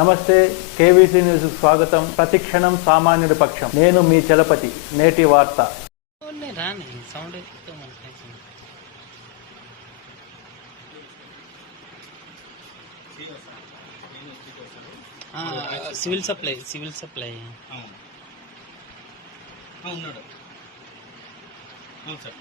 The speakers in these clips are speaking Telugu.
నమస్తే, కేవీసీ న్యూస్ స్వాగతం. ప్రతిక్షణం సామాన్యుడి పక్షం. నేను మీ చలపతి. నేటి వార్త. సివిల్ సప్లై ఉన్నాడు. అవును సార్.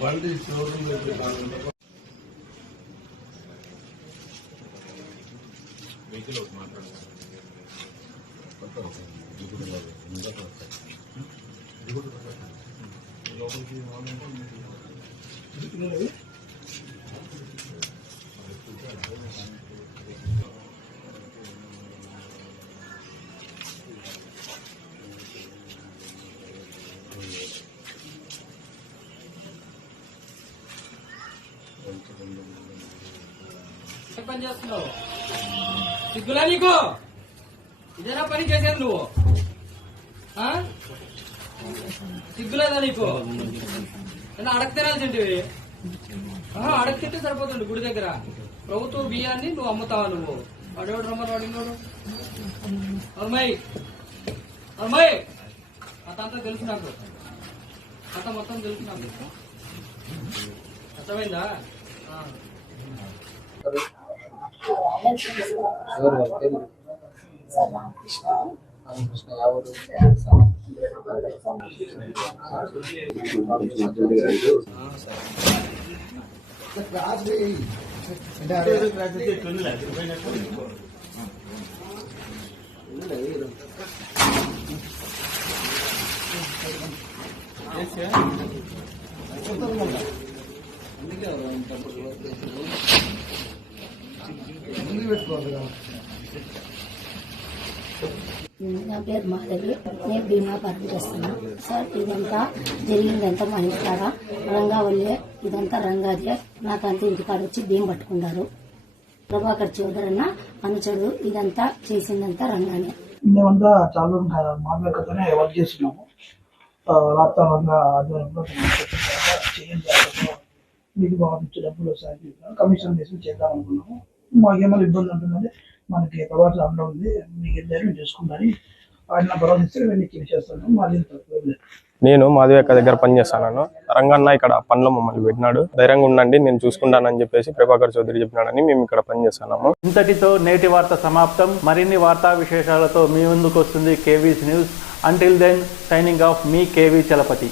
బండి షోరూమ్ వెహికల్ మాట్లాడుతున్నాను. పని చేస్తున్నావు? సిగ్గులా నీకు? ఇదేనా పని చేసేది నువ్వు? సిగ్గులేదా నీకు? అడగ తినాల్సింటివి. అడగ తింటే సరిపోతుంది. గుడి దగ్గర ప్రభుత్వ బియ్యాన్ని నువ్వు అమ్ముతావా? నువ్వు అడవాడు రమ్మని వాడినోడు అమ్మాయి అమ్మాయి అతంతా తెలుసు నాకు. అత మొత్తం తెలుసు నాకు. అర్థమైందా? నా పేరు మాధవి. నేను బీమా పని చేస్తున్నాను సార్. ఇదంతా జరిగిందంతా మా ఇంటికాడ రంగావల్లే. ఇదంతా రంగాదే. నాకంతా ఇంటికాడ వచ్చి బియ్యం పట్టుకున్నారు. ప్రభాకర్ చౌదరి అన్న అనుచరుడు. ఇదంతా చేసిందంతా రంగానే. మేమంతా చాలా మాధవికతోనే వర్క్ చేస్తున్నాము. రాష్ట్రంగా ఆధ్వర్యంలో మీకు బాగుంటే డబ్బులు వస్తాయి, కమిషన్ వేసి చేద్దాం అనుకున్నాము. మాకు ఏమైనా ఇబ్బంది ఉంటుందంటే మనకి ప్రభావం అందులో ఉంది, మీకు ధైర్యం చేసుకుంటారని ఆయన భరోసా ఇస్తే మేము నీకు చేస్తాను. మాది తక్కువ. నేను మాధవిక దగ్గర పనిచేస్తాను. రంగన్న ఇక్కడ పనిలో మమ్మల్ని పెట్టినాడు. ధైర్యంగా ఉండండి, నేను చూసుకుంటానని చెప్పేసి ప్రభాకర్ చౌదరి చెప్పినాడని మేము ఇక్కడ పనిచేస్తున్నాము. ఇంతటితో నేటి వార్త సమాప్తం. మరిన్ని వార్తా విశేషాలతో మీ ముందుకు వస్తుంది KVC news. Until then, signing off, మీ కేవీ చలపతి.